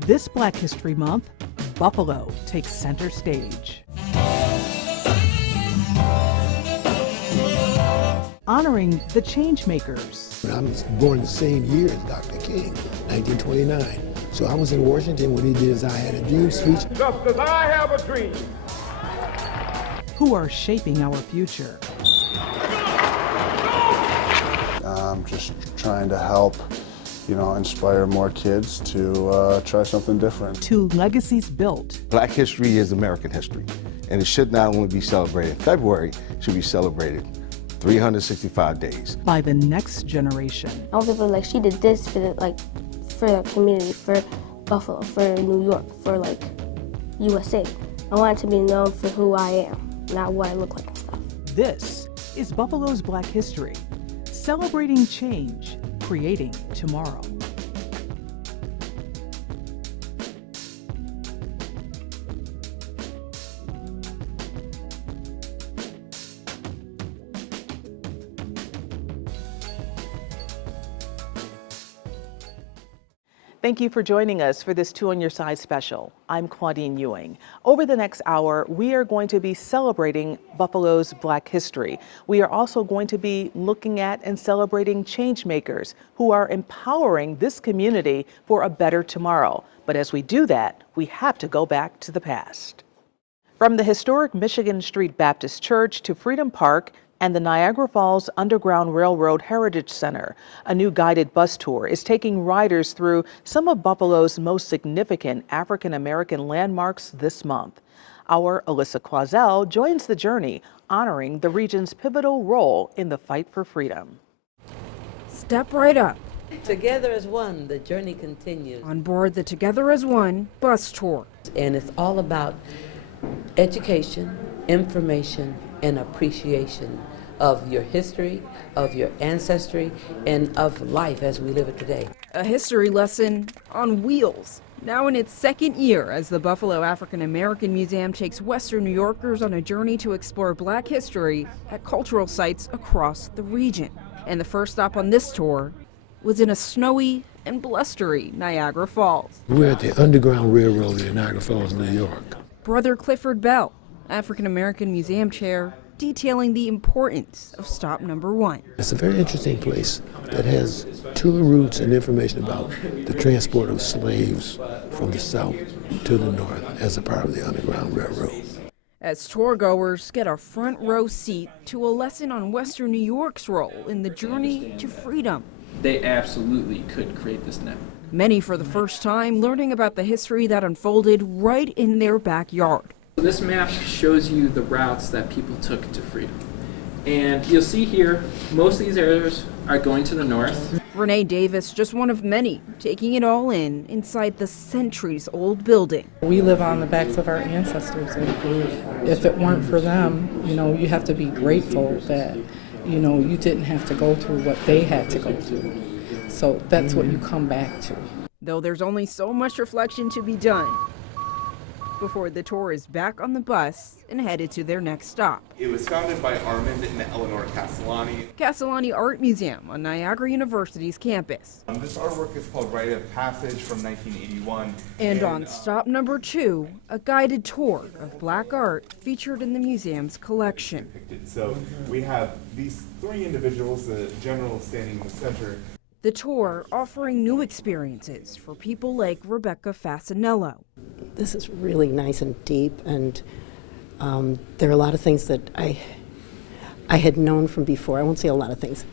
This Black History Month, Buffalo takes center stage. Honoring the changemakers. I was born the same year as Dr. King, 1929. So I was in Washington when he did his I Had a Dream speech. Just as I have a dream. Who are shaping our future. I'm just trying to help, inspire more kids to try something different. To legacies built. Black history is American history, and it should not only be celebrated in February, it should be celebrated 365 days. By the next generation. I want people she did this for the community, for Buffalo, for New York, for USA. I want it to be known for who I am, not what I look like and stuff. This is Buffalo's Black History, celebrating change, creating tomorrow. Thank you for joining us for this Two on Your Side special. I'm Claudine Ewing. Over the next hour, we are going to be celebrating Buffalo's Black history. We are also going to be looking at and celebrating changemakers who are empowering this community for a better tomorrow. But as we do that, we have to go back to the past. From the historic Michigan Street Baptist Church to Freedom Park and the Niagara Falls Underground Railroad Heritage Center, a new guided bus tour is taking riders through some of Buffalo's most significant African-American landmarks this month. Our Alyssa Clausell joins the journey, honoring the region's pivotal role in the fight for freedom. Step right up. Together as one, the journey continues. On board the Together as One bus tour. And it's all about education, information, and appreciation of your history, of your ancestry, and of life as we live it today. A history lesson on wheels. Now in its second year as the Buffalo African American Museum takes Western New Yorkers on a journey to explore Black history at cultural sites across the region. And the first stop on this tour was in a snowy and blustery Niagara Falls. We're at the Underground Railroad in Niagara Falls, New York. Brother Clifford Bell, African American Museum Chair, detailing the importance of stop number one. It's a very interesting place that has tour routes and information about the transport of slaves from the south to the north as a part of the Underground Railroad. As tour goers get a front row seat to a lesson on Western New York's role in the journey to freedom. They absolutely could create this network. Many for the first time learning about the history that unfolded right in their backyard. This map shows you the routes that people took to freedom. And you'll see here, most of these areas are going to the north. Renee Davis, just one of many, taking it all in inside the centuries-old building. We live on the backs of our ancestors, and if it weren't for them, you have to be grateful that, you didn't have to go through what they had to go through. So that's what you come back to. Though there's only so much reflection to be done before the tour is back on the bus and headed to their next stop. It was founded by Armand and Eleanor Castellani. Castellani Art Museum on Niagara University's campus. This artwork is called Rite of Passage from 1981. And on stop number two, a guided tour of Black art featured in the museum's collection. So we have these three individuals, the general standing in the center. The tour offering new experiences for people like Rebecca Fasanello. This is really nice and deep, and there are a lot of things that I had known from before. I won't say a lot of things,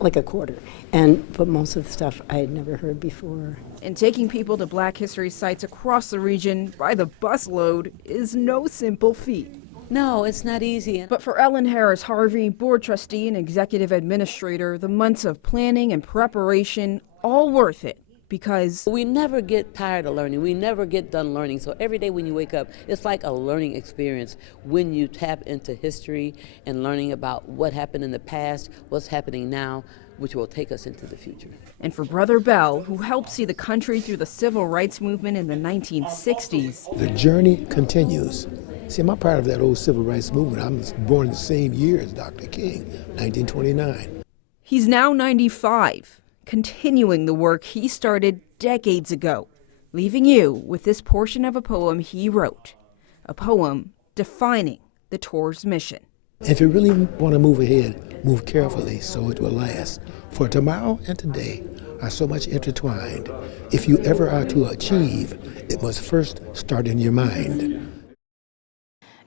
like a quarter, but most of the stuff I had never heard before. And taking people to Black history sites across the region by the busload is no simple feat. No, it's not easy. But for Ellen Harris Harvey, board trustee and executive administrator, the months of planning and preparation, all worth it. Because we never get tired of learning. We never get done learning. So every day when you wake up, it's like a learning experience when you tap into history and learning about what happened in the past, what's happening now, which will take us into the future. And for Brother Bell, who helped see the country through the civil rights movement in the 1960s. The journey continues. See, I'm a part of that old civil rights movement. I was born the same year as Dr. King, 1929. He's now 95, continuing the work he started decades ago leaving you with this portion of a poem he wrote, a poem defining the tour's mission. If you really want to move ahead, move carefully so it will last. For tomorrow and today are so much intertwined. If you ever are to achieve, it must first start in your mind.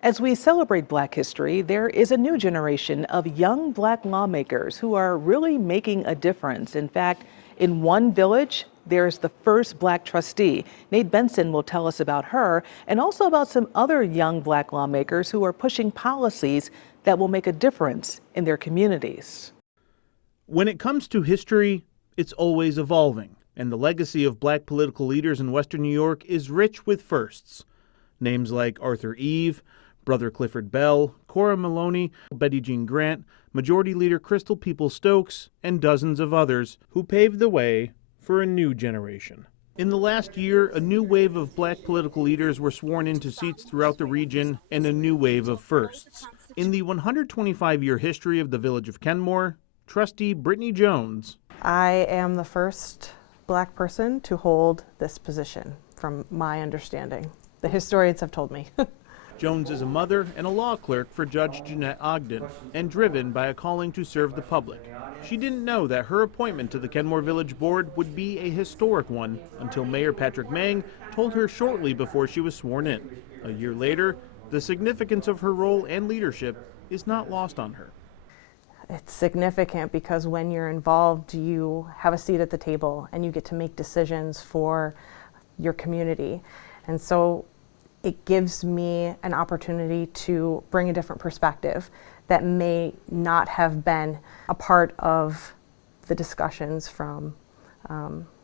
As we celebrate Black history, there is a new generation of young Black lawmakers who are really making a difference. In fact, in one village, there's the first Black trustee. Nate Benson will tell us about her and also about some other young Black lawmakers who are pushing policies that will make a difference in their communities. When it comes to history, it's always evolving, and the legacy of Black political leaders in Western New York is rich with firsts. Names like Arthur Eve, Brother Clifford Bell, Cora Maloney, Betty Jean Grant, Majority Leader Crystal Peoples-Stokes, and dozens of others who paved the way for a new generation. In the last year, a new wave of Black political leaders were sworn into seats throughout the region, and a new wave of firsts. In the 125-year history of the village of Kenmore, Trustee Brittany Jones. I am the first Black person to hold this position, from my understanding. The historians have told me. Jones is a mother and a law clerk for Judge Jeanette Ogden, and driven by a calling to serve the public. She didn't know that her appointment to the Kenmore Village Board would be a historic one until Mayor Patrick Mang told her shortly before she was sworn in. A year later, the significance of her role and leadership is not lost on her. It's significant because when you're involved, you have a seat at the table and you get to make decisions for your community. And so it gives me an opportunity to bring a different perspective that may not have been a part of the discussions from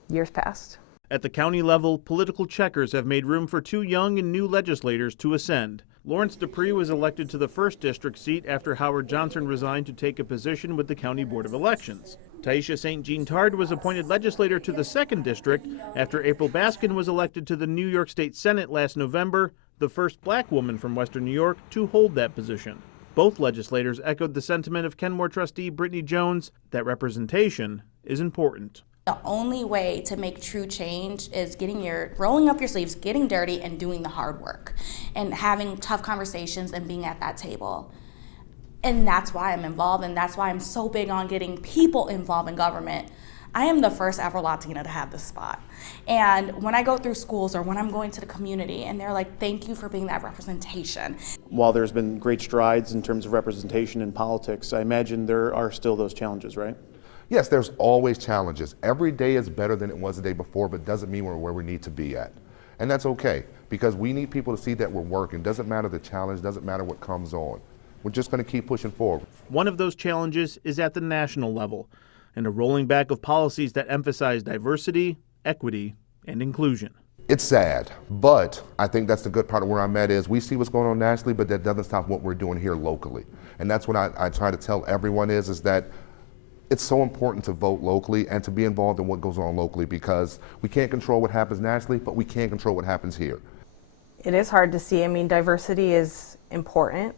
years past. At the county level, political checkers have made room for two young and new legislators to ascend. Lawrence Dupree was elected to the 1st District seat after Howard Johnson resigned to take a position with the County Board of Elections. Taisha St. Jean Tard was appointed legislator to the 2nd District after April Baskin was elected to the New York State Senate last November, the first Black woman from Western New York to hold that position. Both legislators echoed the sentiment of Kenmore trustee Brittany Jones that representation is important. The only way to make true change is rolling up your sleeves, getting dirty, and doing the hard work, and having tough conversations and being at that table. And that's why I'm involved, and that's why I'm so big on getting people involved in government. I am the first Afro-Latina to have this spot. And when I go through schools or when I'm going to the community and they're like, thank you for being that representation. While there's been great strides in terms of representation in politics, I imagine there are still those challenges, right? Yes, there's always challenges. Every day is better than it was the day before, but doesn't mean we're where we need to be at. And that's okay, because we need people to see that we're working. Doesn't matter the challenge, doesn't matter what comes on. We're just going to keep pushing forward. One of those challenges is at the national level, and a rolling back of policies that emphasize diversity, equity, and inclusion. It's sad, but I think that's the good part of where I'm at is we see what's going on nationally, but that doesn't stop what we're doing here locally. And that's what I try to tell everyone is that it's so important to vote locally and to be involved in what goes on locally, because we can't control what happens nationally, but we can control what happens here. It is hard to see. I mean, diversity is important.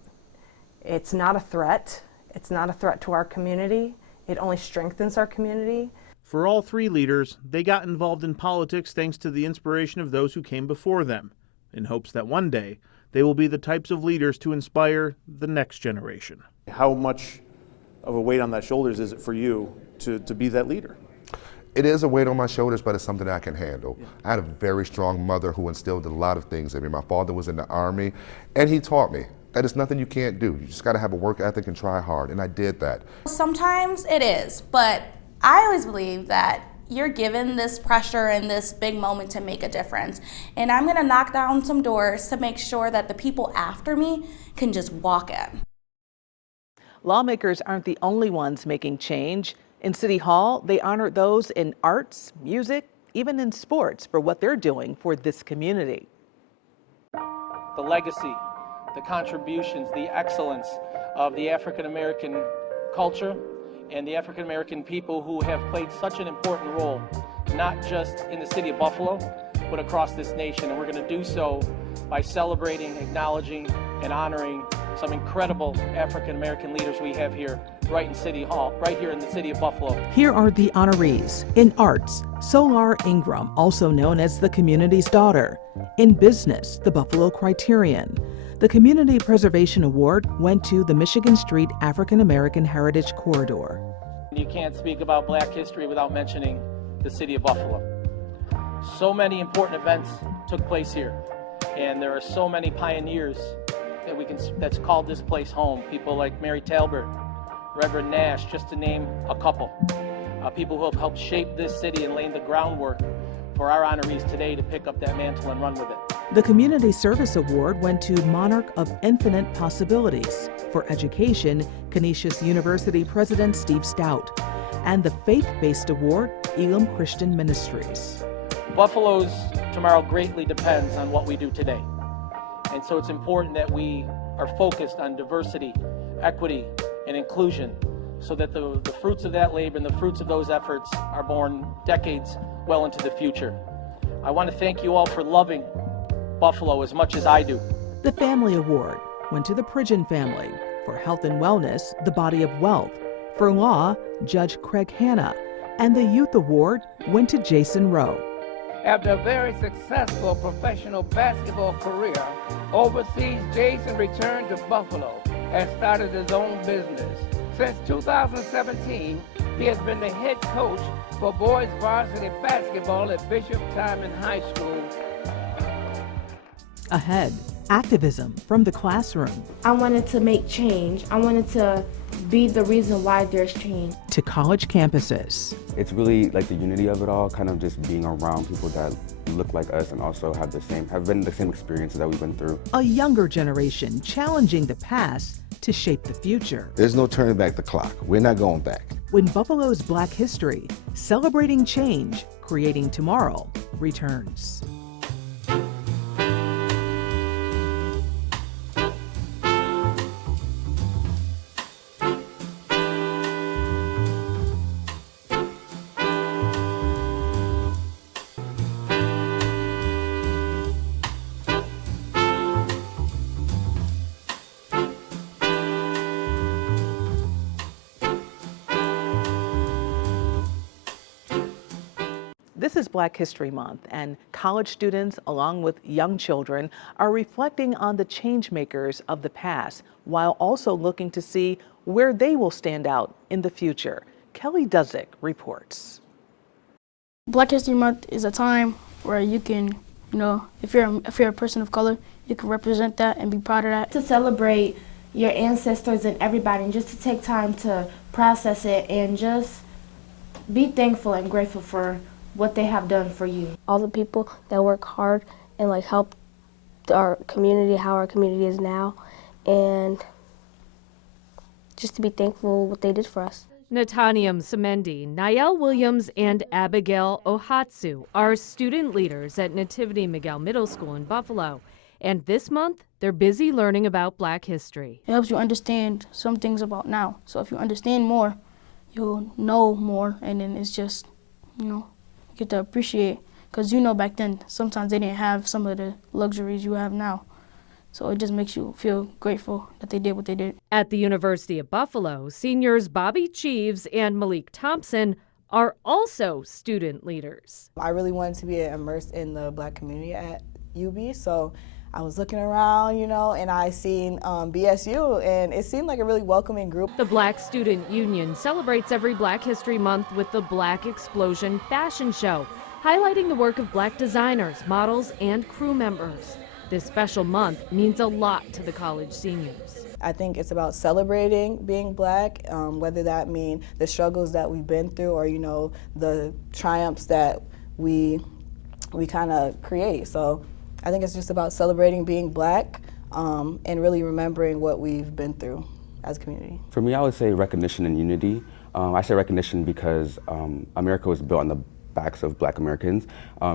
It's not a threat. It's not a threat to our community. It only strengthens our community. For all three leaders, they got involved in politics thanks to the inspiration of those who came before them, in hopes that one day they will be the types of leaders to inspire the next generation. How much of a weight on that shoulders is it for you to be that leader? It is a weight on my shoulders, but it's something I can handle. Yeah. I had a very strong mother who instilled a lot of things in me. My father was in the Army, and he taught me that it's nothing you can't do. You just got to have a work ethic and try hard, and I did that. Sometimes it is, but I always believe that you're given this pressure and this big moment to make a difference. And I'm gonna knock down some doors to make sure that the people after me can just walk in. Lawmakers aren't the only ones making change. In City Hall, they honored those in arts, music, even in sports for what they're doing for this community. The legacy, the contributions, the excellence of the African American culture and the African American people who have played such an important role, not just in the city of Buffalo, but across this nation. And we're going to do so by celebrating, acknowledging, and honoring some incredible African American leaders we have here right in City Hall, right here in the city of Buffalo. Here are the honorees. In arts, Solar Ingram, also known as the community's daughter. In business, the Buffalo Criterion. The Community Preservation Award went to the Michigan Street African American Heritage Corridor. You can't speak about Black history without mentioning the city of Buffalo. So many important events took place here, and there are so many pioneers that's called this place home. People like Mary Talbert, Reverend Nash, just to name a couple. People who have helped shape this city and laid the groundwork for our honorees today to pick up that mantle and run with it. The Community Service Award went to Monarch of Infinite Possibilities. For education, Canisius University President Steve Stout. And the Faith-Based Award, Elam Christian Ministries. Buffalo's tomorrow greatly depends on what we do today. And so it's important that we are focused on diversity, equity, and inclusion so that the fruits of that labor and the fruits of those efforts are born decades well into the future. I want to thank you all for loving Buffalo as much as I do. The Family Award went to the Pridgeon family. For health and wellness, the Body of Wealth. For law, Judge Craig Hanna. And the Youth Award went to Jason Rowe. After a very successful professional basketball career overseas, Jason returned to Buffalo and started his own business. Since 2017, he has been the head coach for boys varsity basketball at Bishop Timon High School. Ahead, activism from the classroom. I wanted to make change. I wanted to be the reason why there's change. To college campuses. It's really like the unity of it all, kind of just being around people that look like us and also have been the same experiences that we've been through. A younger generation challenging the past to shape the future. There's no turning back the clock. We're not going back. When Buffalo's Black History, celebrating change, creating tomorrow, returns. This is Black History Month, and college students, along with young children, are reflecting on the changemakers of the past, while also looking to see where they will stand out in the future. Kelly Duzzik reports. Black History Month is a time where you can, if you're a person of color, you can represent that and be proud of that. To celebrate your ancestors and everybody, and just to take time to process it and just be thankful and grateful for what they have done for you. All the people that work hard and help our community, how our community is now, and just to be thankful what they did for us. Natanium Semendi, Niall Williams, and Abigail Ohatsu are student leaders at Nativity Miguel Middle School in Buffalo. And this month, they're busy learning about Black history. It helps you understand some things about now. So if you understand more, you'll know more, and then it's just, get to appreciate, because back then sometimes they didn't have some of the luxuries you have now. So it just makes you feel grateful that they did what they did. At the University of Buffalo, seniors Bobby Cheeves and Malik Thompson are also student leaders. I really wanted to be immersed in the Black community at UB, so I was looking around, and I seen BSU, and it seemed like a really welcoming group. The Black Student Union celebrates every Black History Month with the Black Explosion Fashion Show, highlighting the work of Black designers, models, and crew members. This special month means a lot to the college seniors. I think it's about celebrating being Black, whether that mean the struggles that we've been through or, the triumphs that we kind of create. So I think it's just about celebrating being Black and really remembering what we've been through as a community. For me, I would say recognition and unity. I say recognition because America was built on the backs of Black Americans.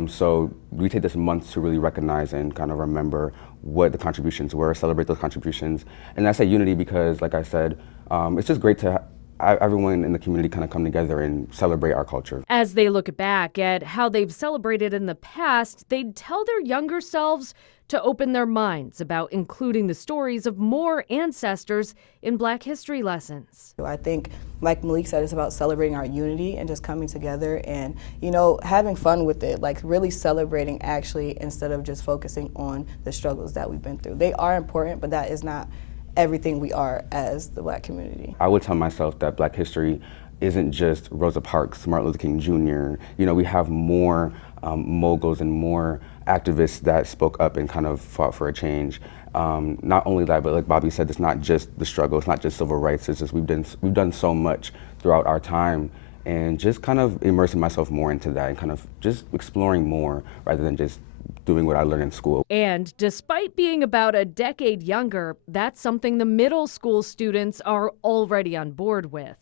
So we take this month to really recognize and kind of remember what the contributions were, celebrate those contributions. And I say unity because, like I said, it's just great to everyone in the community kind of come together and celebrate our culture. As they look back at how they've celebrated in the past, they'd tell their younger selves to open their minds about including the stories of more ancestors in Black history lessons. I think, like Malik said, it's about celebrating our unity and just coming together and, you know, having fun with it, like really celebrating actually instead of just focusing on the struggles that we've been through. They are important, but that is not everything we are as the Black community. I would tell myself that Black history isn't just Rosa Parks, Martin Luther King Jr. You know, we have more moguls and more activists that spoke up and kind of fought for a change. Not only that, but like Bobby said, it's not just the struggle, it's not just civil rights, it's just we've done so much throughout our time, and just kind of immersing myself more into that and kind of just exploring more rather than just doing what I learned in school. And despite being about a decade younger, that's something the middle school students are already on board with.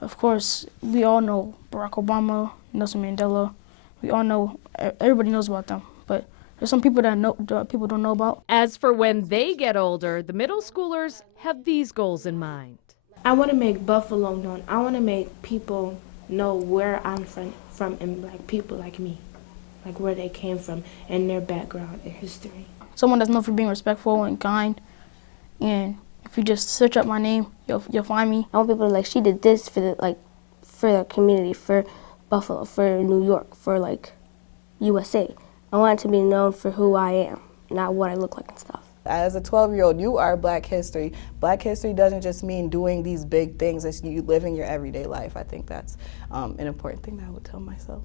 Of course, we all know Barack Obama, Nelson Mandela. We all know, everybody knows about them, but there's some people that people don't know about. As for when they get older, the middle schoolers have these goals in mind. I want to make Buffalo known. I want to make people know where I'm from and like people like me, like where they came from and their background and history. Someone that's known for being respectful and kind, and if you just search up my name, you'll find me. I want people to like, she did this for the community, for Buffalo, for New York, for like USA. I want it to be known for who I am, not what I look like and stuff. As a 12-year-old, you are Black history. Black history doesn't just mean doing these big things, it's you living your everyday life. I think that's an important thing that I would tell myself.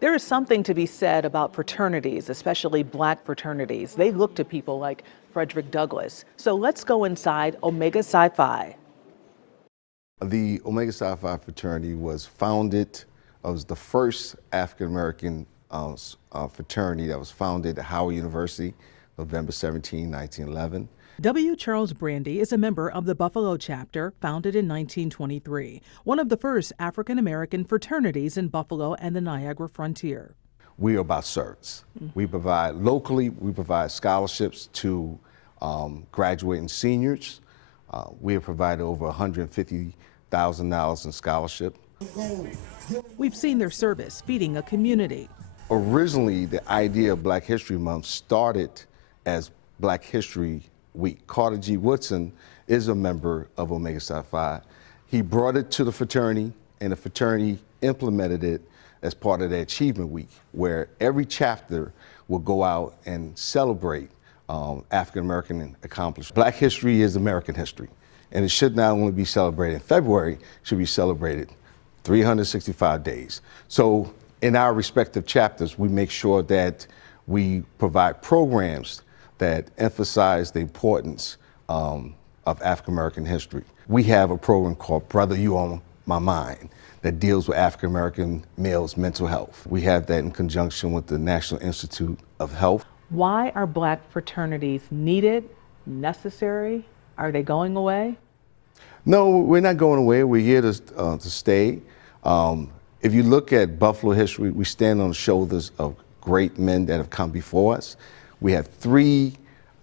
There is something to be said about fraternities, especially Black fraternities. They look to people like Frederick Douglass. So let's go inside Omega Psi Phi. The Omega Psi Phi fraternity was founded, it was the first African-American fraternity that was founded at Howard University, November 17, 1911. W. Charles Brandy is a member of the Buffalo chapter, founded in 1923, one of the first African-American fraternities in Buffalo and the Niagara frontier. We are about service. We provide locally, we provide scholarships to graduating seniors. We have provided over $150,000 in scholarship. We've seen their service feeding a community. Originally, the idea of Black History Month started as Black History Week. Carter G. Woodson is a member of Omega Psi Phi. He brought it to the fraternity, and the fraternity implemented it as part of the Achievement Week, where every chapter will go out and celebrate African-American accomplishments. Black history is American history, and it should not only be celebrated in February, it should be celebrated 365 days. So in our respective chapters, we make sure that we provide programs that emphasize the importance of African-American history. We have a program called Brother You On My Mind that deals with African-American males' mental health. We have that in conjunction with the National Institute of Health. Why are Black fraternities needed, necessary? Are they going away? No, we're not going away. We're here to stay. If you look at Buffalo history, we stand on the shoulders of great men that have come before us. We have 3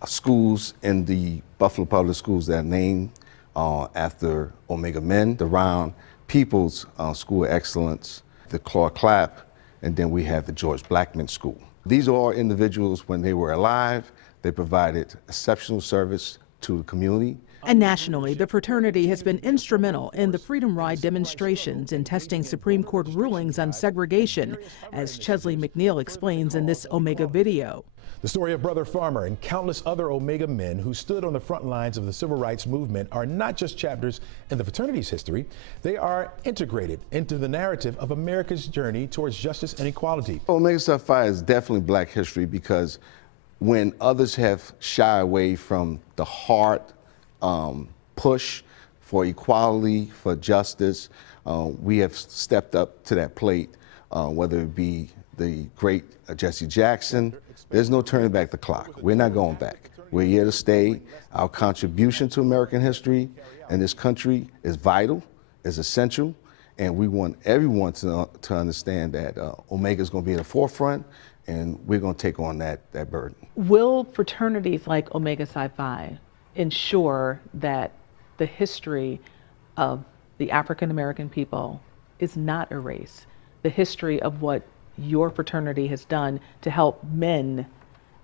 schools in the Buffalo Public Schools that are named after Omega men, the Round People's School of Excellence, the Claude Clapp, and then we have the George Blackman School. These are all individuals, when they were alive, they provided exceptional service to the community. And nationally, the fraternity has been instrumental in the Freedom Ride demonstrations and testing Supreme Court rulings on segregation, as Chesley McNeil explains in this Omega video. The story of Brother Farmer and countless other Omega men who stood on the front lines of the civil rights movement are not just chapters in the fraternity's history, they are integrated into the narrative of America's journey towards justice and equality. Omega Psi Phi is definitely Black history, because when others have shied away from the hard push for equality, for justice, we have stepped up to that plate, whether it be the great Jesse Jackson. There's no turning back the clock. We're not going back. We're here to stay. Our contribution to American history and this country is vital, is essential, and we want everyone to understand that Omega is going to be at the forefront, and we're going to take on that burden. Will fraternities like Omega Psi Phi ensure that the history of the African American people is not erased. The history of what your fraternity has done to help men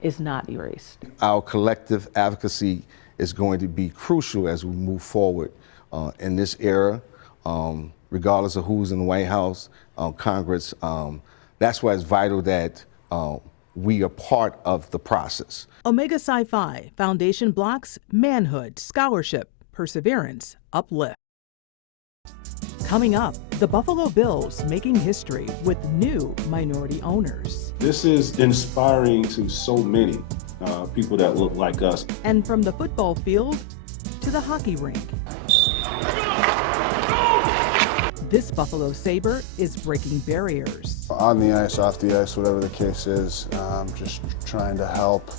is not erased. Our collective advocacy is going to be crucial as we move forward in this era, regardless of who's in the White House, Congress. That's why it's vital that we are part of the process. Omega Psi Phi Foundation blocks manhood, scholarship, perseverance, uplift. Coming up, the Buffalo Bills making history with new minority owners. This is inspiring to so many people that look like us. And from the football field to the hockey rink. This Buffalo Sabre is breaking barriers. On the ice, off the ice, whatever the case is, just trying to help,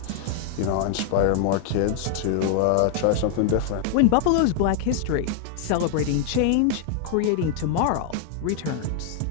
inspire more kids to try something different. When Buffalo's Black History, celebrating change, creating tomorrow, returns.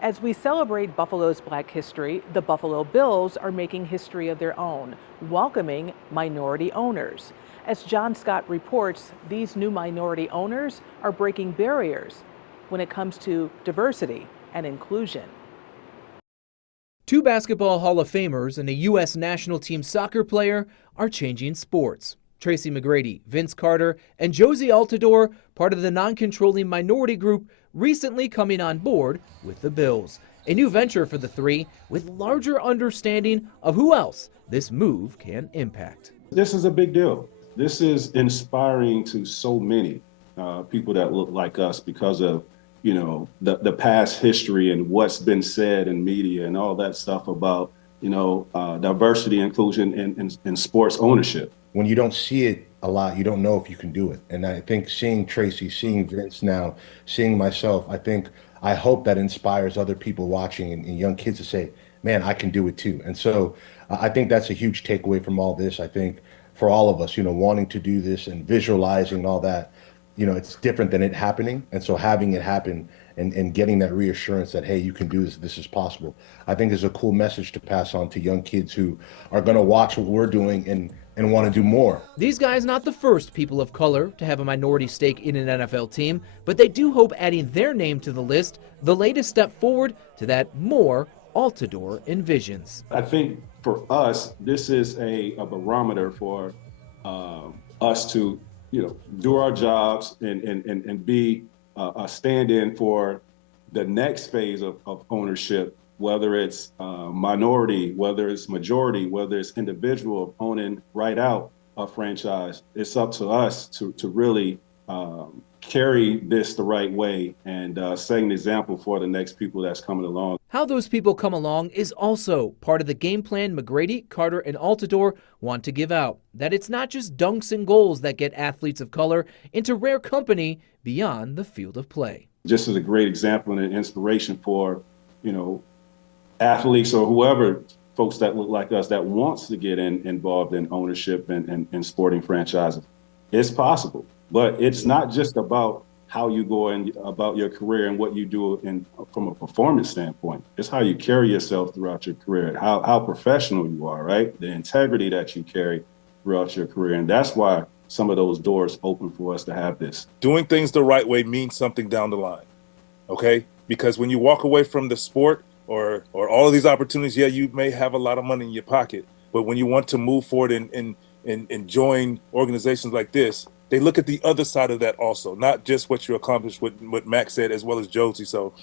As we celebrate Buffalo's Black History, the Buffalo Bills are making history of their own, welcoming minority owners. As John Scott reports, these new minority owners are breaking barriers when it comes to diversity and inclusion. Two basketball Hall of Famers and a U.S. national team soccer player are changing sports. Tracy McGrady, Vince Carter, and Josie Altidore, part of the non-controlling minority group, recently coming on board with the Bills. A new venture for the three with larger understanding of who else this move can impact. This is a big deal. This is inspiring to so many people that look like us because of, the past history and what's been said in media and all that stuff about, diversity, inclusion, and sports ownership. When you don't see it a lot, you don't know if you can do it. And I think seeing Tracy, seeing Vince now, seeing myself, I hope that inspires other people watching and young kids to say, man, I can do it too. And so I think that's a huge takeaway from all this. I think for all of us, wanting to do this and visualizing all that, it's different than it happening. And so having it happen and getting that reassurance that, hey, you can do this, this is possible, I think is a cool message to pass on to young kids who are going to watch what we're doing and want to do more. These guys not the first people of color to have a minority stake in an NFL team, but they do hope adding their name to the list, the latest step forward to that more Altidore envisions. I think for us, this is a barometer for us to, do our jobs and be a stand-in for the next phase of ownership, whether it's minority, whether it's majority, whether it's individual owning right out a franchise. It's up to us to really carry this the right way and set an example for the next people that's coming along. How those people come along is also part of the game plan McGrady, Carter, and Altidore want to give out. That it's not just dunks and goals that get athletes of color into rare company beyond the field of play. Just as a great example and an inspiration for, athletes or whoever, folks that look like us that wants to get involved in ownership and sporting franchises. It's possible, but it's not just about how you go and about your career and what you do from a performance standpoint. It's how you carry yourself throughout your career, how professional you are, right? The integrity that you carry throughout your career. And that's why some of those doors open for us to have this. Doing things the right way means something down the line, okay? Because when you walk away from the sport, or all of these opportunities, yeah, you may have a lot of money in your pocket, but when you want to move forward and join organizations like this, they look at the other side of that also, not just what you accomplished, what Max said, as well as Josie. So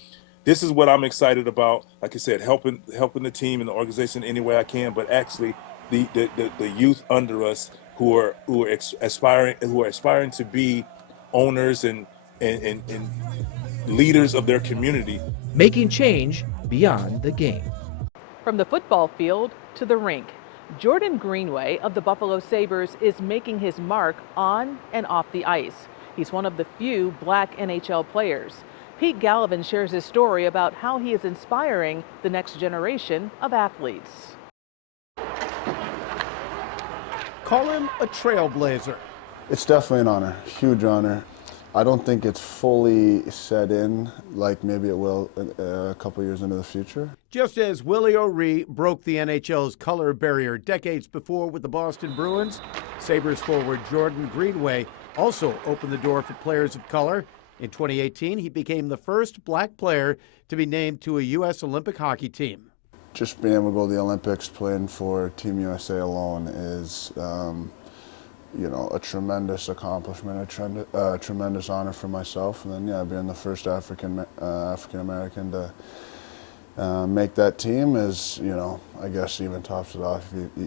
this is what I'm excited about. Like I said, helping the team and the organization any way I can, but actually the youth under us who are aspiring to be owners and leaders of their community. Making change beyond the game. From the football field to the rink, Jordan Greenway of the Buffalo Sabres is making his mark on and off the ice. He's one of the few black NHL players. Pete Gallivan shares his story about how he is inspiring the next generation of athletes. Call him a trailblazer. It's definitely an honor, huge honor. I don't think it's fully set in like maybe it will a couple years into the future. Just as Willie O'Ree broke the NHL's color barrier decades before with the Boston Bruins, Sabres forward Jordan Greenway also opened the door for players of color. In 2018, he became the first black player to be named to a U.S. Olympic hockey team. Just being able to go to the Olympics playing for Team USA alone is, you know, a tremendous accomplishment, a tremendous honor for myself. And then, yeah, being the first African American to make that team is, you know, I guess even tops it off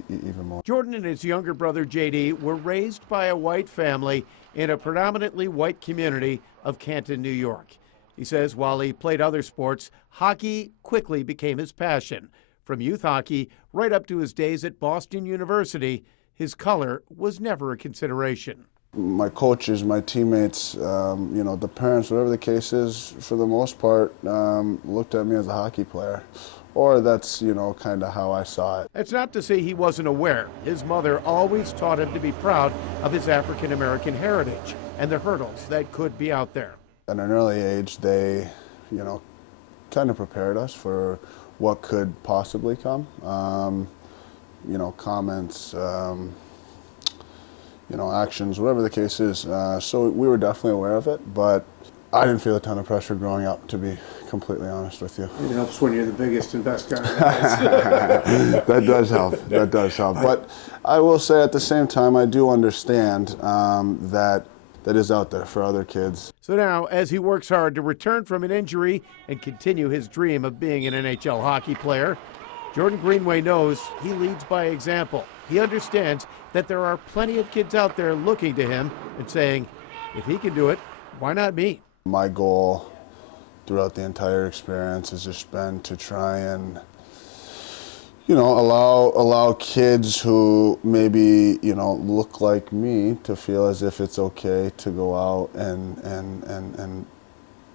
even more. Jordan and his younger brother JD were raised by a white family in a predominantly white community of Canton, New York. He says while he played other sports, hockey quickly became his passion. From youth hockey right up to his days at Boston University, his color was never a consideration. My coaches, my teammates, you know, the parents, whatever the case is, for the most part, looked at me as a hockey player. Or that's, you know, kind of how I saw it. That's not to say he wasn't aware. His mother always taught him to be proud of his African American heritage and the hurdles that could be out there. At an early age, they, you know, kind of prepared us for what could possibly come. You know, comments, you know, actions, whatever the case is. So we were definitely aware of it, but I didn't feel a ton of pressure growing up, to be completely honest with you. It helps when you're the biggest and best guy. That does help. That does help. But I will say at the same time, I do understand that is out there for other kids. So now, as he works hard to return from an injury and continue his dream of being an NHL hockey player, Jordan Greenway knows he leads by example. He understands that there are plenty of kids out there looking to him and saying, if he can do it, why not me? My goal throughout the entire experience has just been to try and, you know, allow kids who maybe, you know, look like me to feel as if it's okay to go out and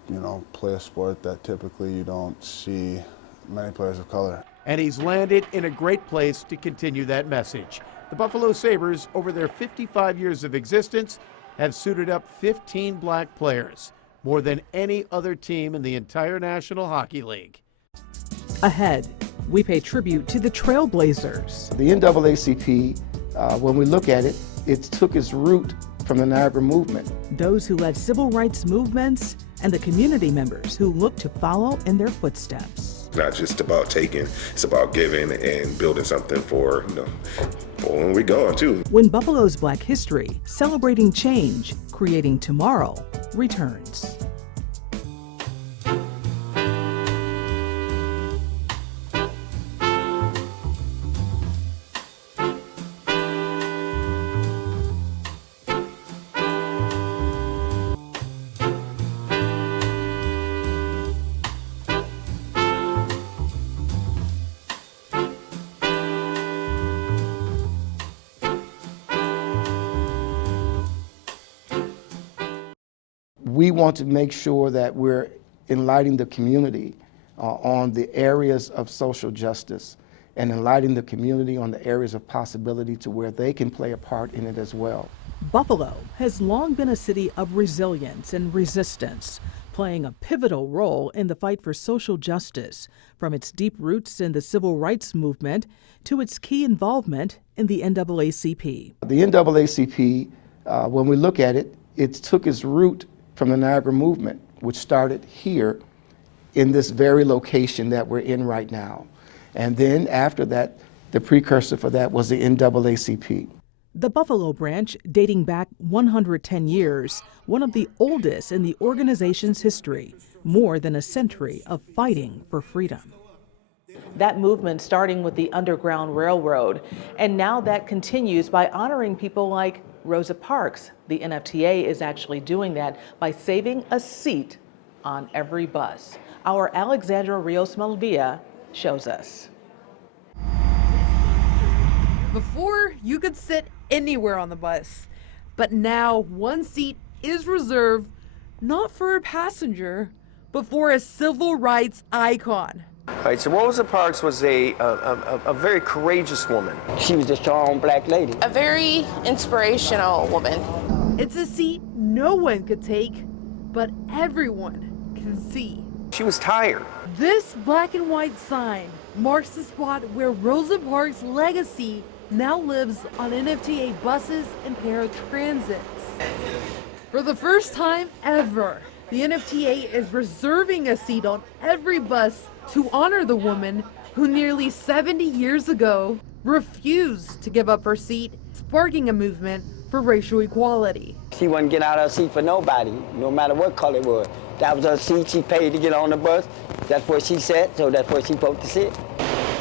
you know, play a sport that typically you don't see many players of color. And he's landed in a great place to continue that message. The Buffalo Sabres, over their 55 years of existence, have suited up 15 black players, more than any other team in the entire National Hockey League. Ahead, we pay tribute to the Trailblazers. The NAACP, when we look at it, it took its root from the Niagara movement. Those who led civil rights movements and the community members who look to follow in their footsteps. It's not just about taking, it's about giving and building something for, you know, for when we're gone too. When Buffalo's Black History, celebrating change, creating tomorrow, returns. We want to make sure that we're enlightening the community on the areas of social justice and enlightening the community on the areas of possibility to where they can play a part in it as well. Buffalo has long been a city of resilience and resistance, playing a pivotal role in the fight for social justice, from its deep roots in the civil rights movement to its key involvement in the NAACP. The NAACP, when we look at it, it took its root from the Niagara movement, which started here in this very location that we're in right now. And then after that, the precursor for that was the NAACP. The Buffalo branch, dating back 110 years, one of the oldest in the organization's history, more than a century of fighting for freedom. That movement starting with the Underground Railroad, and now that continues by honoring people like Rosa Parks. The NFTA is actually doing that by saving a seat on every bus. Our Alexandra Rios Malvia shows us. Before, you could sit anywhere on the bus, but now one seat is reserved not for a passenger, but for a civil rights icon. Right, so Rosa Parks was a very courageous woman. She was a strong black lady. A very inspirational woman. It's a seat no one could take, but everyone can see. She was tired. This black and white sign marks the spot where Rosa Parks' legacy now lives on NFTA buses and paratransits. For the first time ever, the NFTA is reserving a seat on every bus to honor the woman who nearly 70 years ago refused to give up her seat, sparking a movement for racial equality. She wouldn't get out of her seat for nobody, no matter what color it was. That was her seat. She paid to get on the bus. That's where she sat, so that's where she's supposed to sit.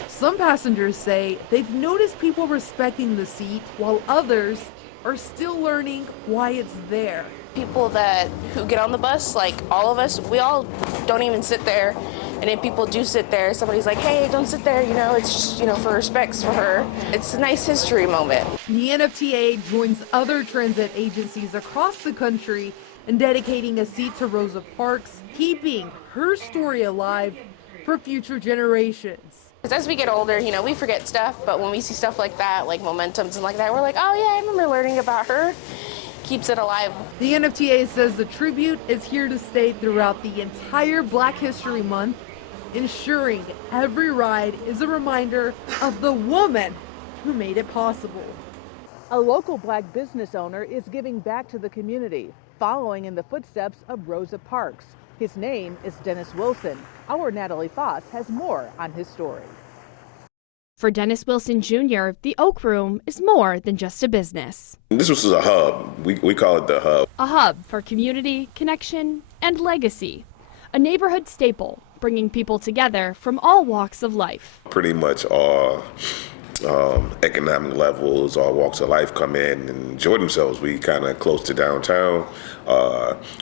Some passengers say they've noticed people respecting the seat, while others are still learning why it's there. People who get on the bus, like all of us, we all don't even sit there. And if people do sit there, somebody's like, hey, don't sit there, it's just, for respects for her. It's a nice history moment. The NFTA joins other transit agencies across the country in dedicating a seat to Rosa Parks, keeping her story alive for future generations. As we get older, we forget stuff, but when we see stuff like that, like momentums and like that, we're like, oh yeah, I remember learning about her. Keeps it alive. The NFTA says the tribute is here to stay throughout the entire Black History Month, ensuring every ride is a reminder of the woman who made it possible. A local black business owner is giving back to the community, following in the footsteps of Rosa Parks. His name is Dennis Wilson. Our Natalie Foss has more on his story. For Dennis Wilson Jr., the Oak Room is more than just a business. This was a hub. We call it the hub. A hub for community, connection, and legacy. A neighborhood staple, bringing people together from all walks of life. Pretty much all economic levels, all walks of life come in and enjoy themselves. We kind of close to downtown.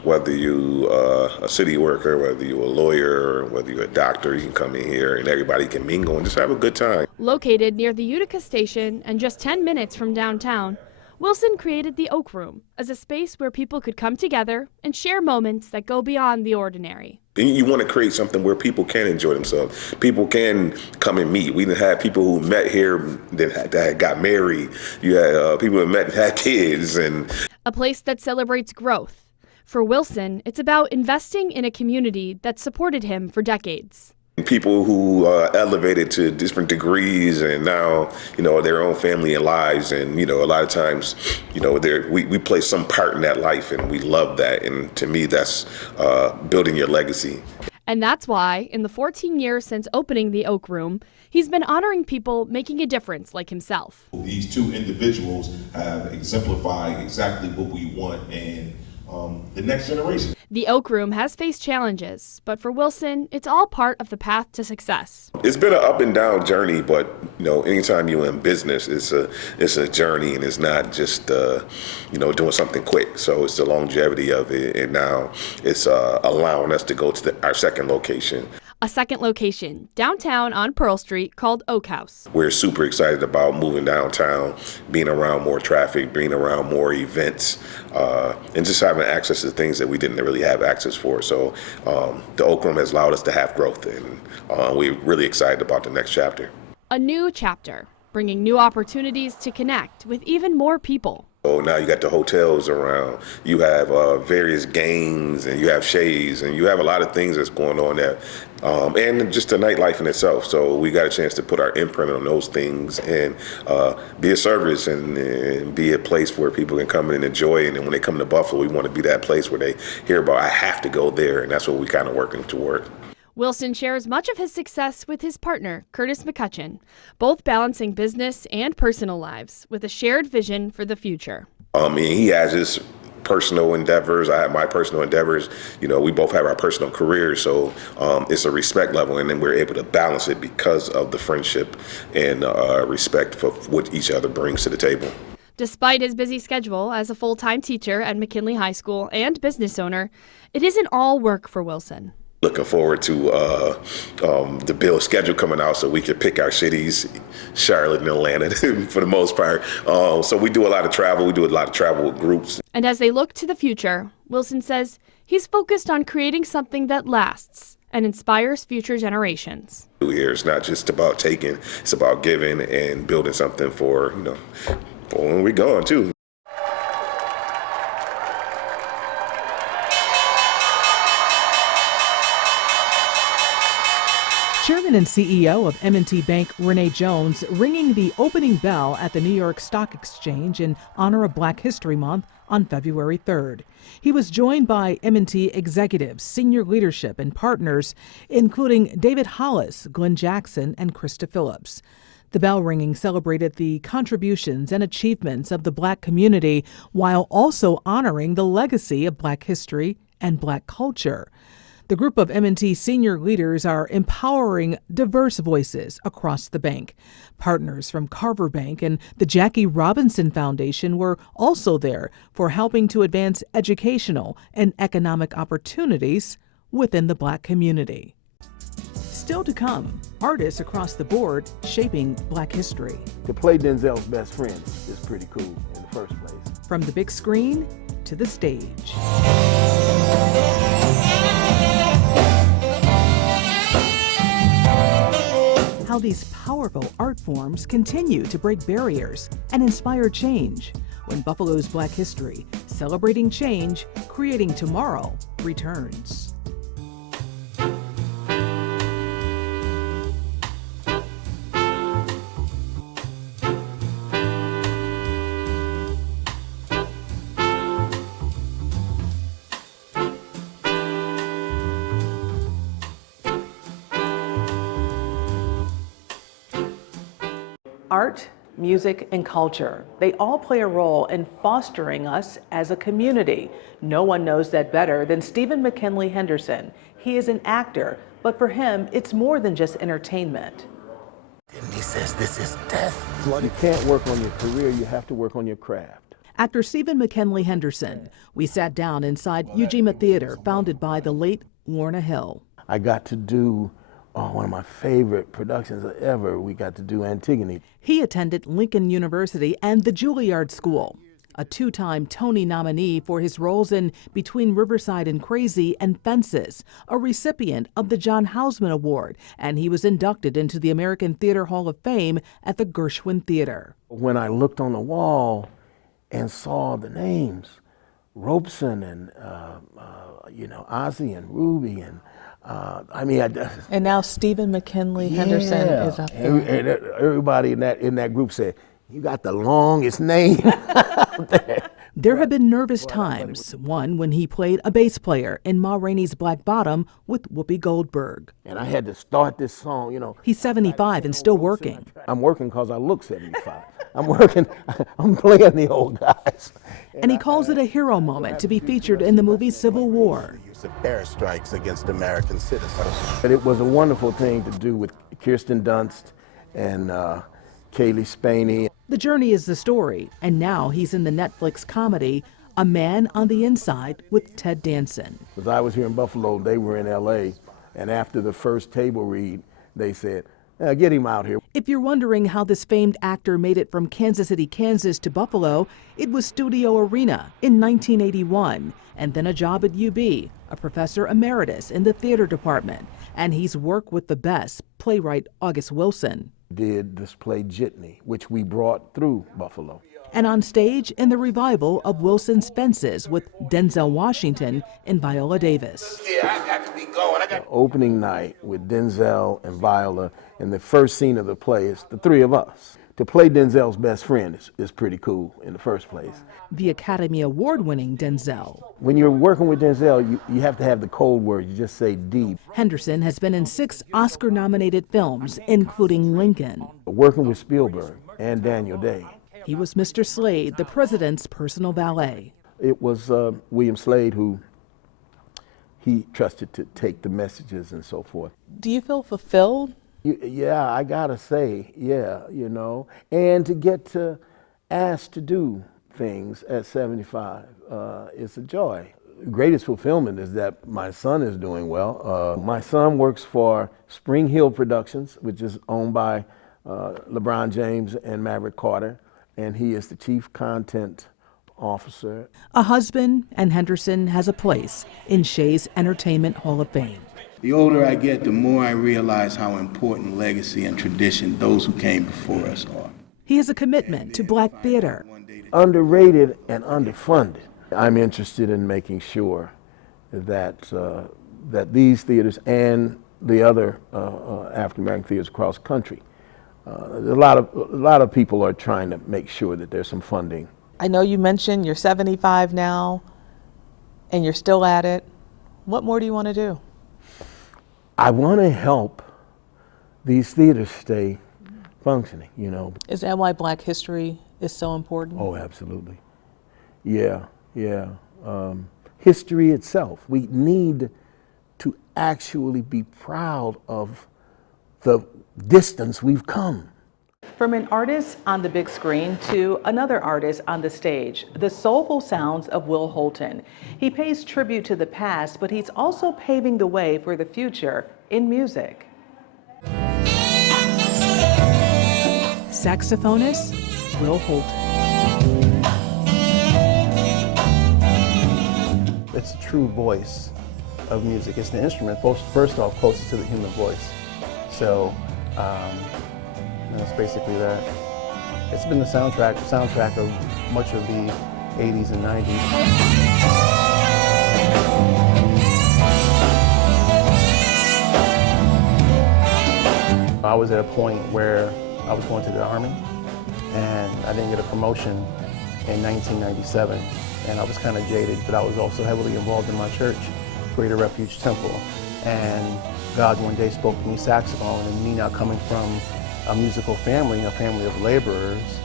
Whether you a city worker, whether you're a lawyer, whether you're a doctor, you can come in here and everybody can mingle and just have a good time. Located near the Utica station and just 10 minutes from downtown, Wilson created the Oak Room as a space where people could come together and share moments that go beyond the ordinary. You want to create something where people can enjoy themselves. People can come and meet. We had people who met here that got married. You had people who met and had kids. And a place that celebrates growth. For Wilson, it's about investing in a community that supported him for decades. People who elevated to different degrees and now, their own family and lives. And, a lot of times, we play some part in that life and we love that. And to me, that's building your legacy. And that's why, in the 14 years since opening the Oak Room, he's been honoring people making a difference like himself. These two individuals have exemplified exactly what we want in the next generation. The Oak Room has faced challenges, but for Wilson, it's all part of the path to success. It's been an up and down journey, but anytime you're in business, it's a journey, and it's not just doing something quick. So it's the longevity of it, and now it's allowing us to go to our second location. A second location, downtown on Pearl Street, called Oak House. We're super excited about moving downtown, being around more traffic, being around more events, and just having access to things that we didn't really have access for. So the Oak Room has allowed us to have growth, and we're really excited about the next chapter. A new chapter, bringing new opportunities to connect with even more people. So now you got the hotels around, you have various games, and you have shades, and you have a lot of things that's going on there, and just the nightlife in itself. So we got a chance to put our imprint on those things and be a service and be a place where people can come in and enjoy. And then when they come to Buffalo, we want to be that place where they hear about, I have to go there, and that's what we kind of working toward. Wilson shares much of his success with his partner, Curtis McCutcheon, both balancing business and personal lives with a shared vision for the future. He has his personal endeavors. I have my personal endeavors. We both have our personal careers, so it's a respect level, and then we're able to balance it because of the friendship and respect for what each other brings to the table. Despite his busy schedule as a full-time teacher at McKinley High School and business owner, it isn't all work for Wilson. Looking forward to the bill schedule coming out so we can pick our cities, Charlotte and Atlanta for the most part. So we do a lot of travel. We do a lot of travel with groups. And as they look to the future, Wilson says he's focused on creating something that lasts and inspires future generations. Here, it's not just about taking, it's about giving and building something for, for when we're gone too. Chairman and CEO of M&T Bank, Renee Jones, ringing the opening bell at the New York Stock Exchange in honor of Black History Month on February 3rd. He was joined by M&T executives, senior leadership, and partners, including David Hollis, Glenn Jackson, and Krista Phillips. The bell ringing celebrated the contributions and achievements of the Black community while also honoring the legacy of Black history and Black culture. The group of M&T senior leaders are empowering diverse voices across the bank. Partners from Carver Bank and the Jackie Robinson Foundation were also there for helping to advance educational and economic opportunities within the Black community. Still to come, artists across the board shaping Black history. To play Denzel's best friend is pretty cool in the first place. From the big screen to the stage. How these powerful art forms continue to break barriers and inspire change when Buffalo's Black History, celebrating change, creating tomorrow, returns. Art, music, and culture, they all play a role in fostering us as a community. No one knows that better than Stephen McKinley Henderson. He is an actor, but for him, it's more than just entertainment. He says this is death. You can't work on your career, you have to work on your craft. Actor Stephen McKinley Henderson. We sat down inside Ujima Theater, founded by the late Lorna Hill. I got to do one of my favorite productions ever. We got to do Antigone. He attended Lincoln University and the Juilliard School. A two-time Tony nominee for his roles in Between Riverside and Crazy and Fences, a recipient of the John Houseman Award, and he was inducted into the American Theater Hall of Fame at the Gershwin Theater. When I looked on the wall and saw the names, Robeson and Ozzy and Ruby and and now Stephen McKinley Henderson is up there. Everybody in that group said, "You got the longest name." There have been nervous times. One when he played a bass player in Ma Rainey's Black Bottom with Whoopi Goldberg. And I had to start this song, He's 75 and still working. I'm working because I look 75. I'm working. I'm playing the old guys. And he calls it a hero moment to be featured in the movie Civil War. Of airstrikes against American citizens. But it was a wonderful thing to do with Kirsten Dunst and Kaylee Spaney. The journey is the story, and now he's in the Netflix comedy A Man on the Inside with Ted Danson. Because I was here in Buffalo, they were in LA, and after the first table read, they said, get him out here. If you're wondering how this famed actor made it from Kansas City, Kansas to Buffalo, it was Studio Arena in 1981, and then a job at UB, a professor emeritus in the theater department, and he's worked with the best, playwright August Wilson. Did this play Jitney, which we brought through Buffalo. And on stage in the revival of Wilson's Fences with Denzel Washington and Viola Davis. Yeah, I got to be going. Opening night with Denzel and Viola, and the first scene of the play is the three of us. To play Denzel's best friend is pretty cool in the first place. The Academy Award-winning Denzel. When you're working with Denzel, you have to have the code word. You just say D. Henderson has been in 6 Oscar-nominated films, including Lincoln. Working with Spielberg and Daniel Day. He was Mr. Slade, the president's personal valet. It was William Slade who he trusted to take the messages and so forth. Do you feel fulfilled? Yeah, I gotta say, yeah, and to get to ask to do things at 75 is a joy. greatest fulfillment is that my son is doing well. My son works for Spring Hill Productions, which is owned by LeBron James and Maverick Carter, and he is the chief content officer. A husband, and Henderson has a place in Shea's Entertainment Hall of Fame. The older I get, the more I realize how important legacy and tradition those who came before us are. He has a commitment to black theater. Underrated and underfunded. I'm interested in making sure that that these theaters and the other African American theaters across the country, a lot of people are trying to make sure that there's some funding. I know you mentioned you're 75 now, and you're still at it. What more do you want to do? I want to help these theaters stay functioning, you know. Is that why Black history is so important? Oh, absolutely. Yeah. History itself. We need to actually be proud of the distance we've come. From an artist on the big screen to another artist on the stage, the soulful sounds of Will Holton. He pays tribute to the past, but he's also paving the way for the future in music. Saxophonist Will Holton. It's a true voice of music. It's the instrument, first off, closest to the human voice. So, that's basically that. It's been the soundtrack of much of the 80s and 90s. I was at a point where I was going to the Army, and I didn't get a promotion in 1997, and I was kind of jaded, but I was also heavily involved in my church, Greater Refuge Temple, and God one day spoke to me saxophone, and me not coming from a musical family, a family of laborers,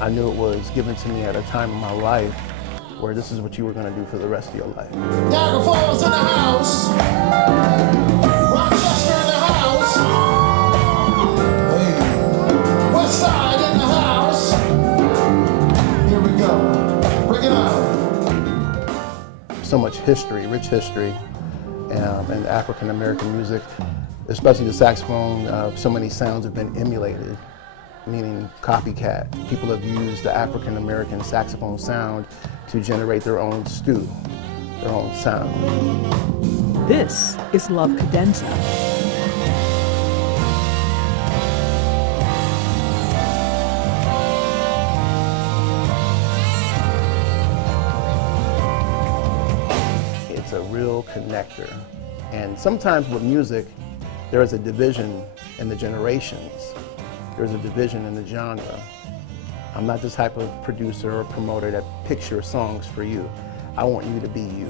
I knew it was given to me at a time in my life where this is what you were going to do for the rest of your life. Niagara Falls in the house. Rochester in the house. Hey. West Side in the house. Here we go. Bring it out. So much history, rich history, and African American music, especially the saxophone. So many sounds have been emulated, meaning copycat. People have used the African American saxophone sound to generate their own stew, their own sound. This is Love Cadenza. It's a real connector. And sometimes with music, there is a division in the generations. There's a division in the genre. I'm not the type of producer or promoter that picks your songs for you. I want you to be you.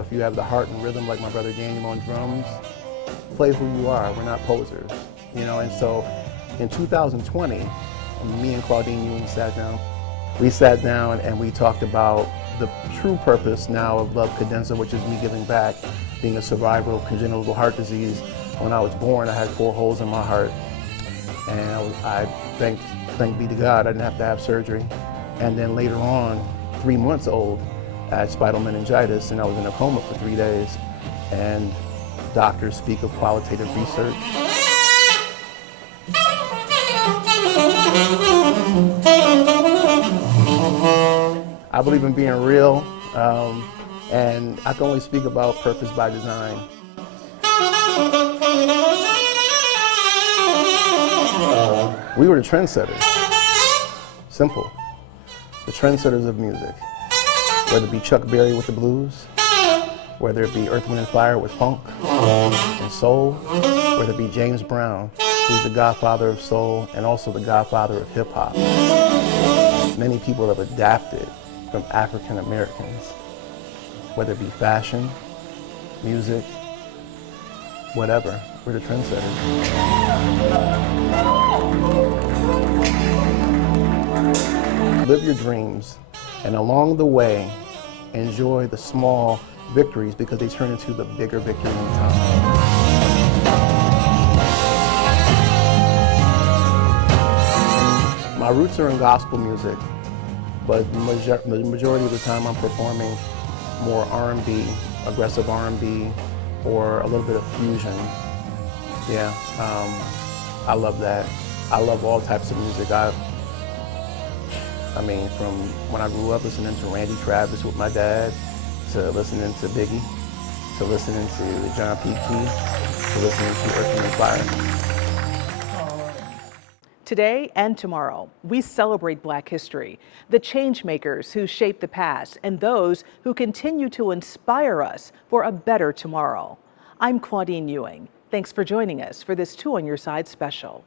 If you have the heart and rhythm like my brother Daniel on drums, play who you are. We're not posers, you know. And so in 2020, me and Claudine Ewing sat down. We sat down and we talked about the true purpose now of Love Cadenza, which is me giving back, being a survivor of congenital heart disease. When I was born, I had 4 holes in my heart. And I thank be to God, I didn't have to have surgery. And then later on, 3 months old, I had spinal meningitis and I was in a coma for 3 days. And doctors speak of qualitative research. I believe in being real, and I can only speak about purpose by design. We were the trendsetters. Simple. The trendsetters of music. Whether it be Chuck Berry with the blues, whether it be Earth, Wind & Fire with funk and soul, whether it be James Brown, who's the godfather of soul and also the godfather of hip hop. Many people have adapted from African Americans, whether it be fashion, music, whatever. We're the trendsetters. Live your dreams, and along the way, enjoy the small victories because they turn into the bigger victory in time. My roots are in gospel music, but the majority of the time I'm performing more R&B, aggressive R&B, or a little bit of fusion. Yeah, I love that. I love all types of music. I mean, from when I grew up listening to Randy Travis with my dad, to listening to Biggie, to listening to John P. Key, to listening to Earth, Wind & Fire. Today and tomorrow, we celebrate Black history, the changemakers who shaped the past, and those who continue to inspire us for a better tomorrow. I'm Claudine Ewing. Thanks for joining us for this Two on Your Side special.